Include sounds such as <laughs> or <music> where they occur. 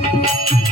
Thank <laughs> you.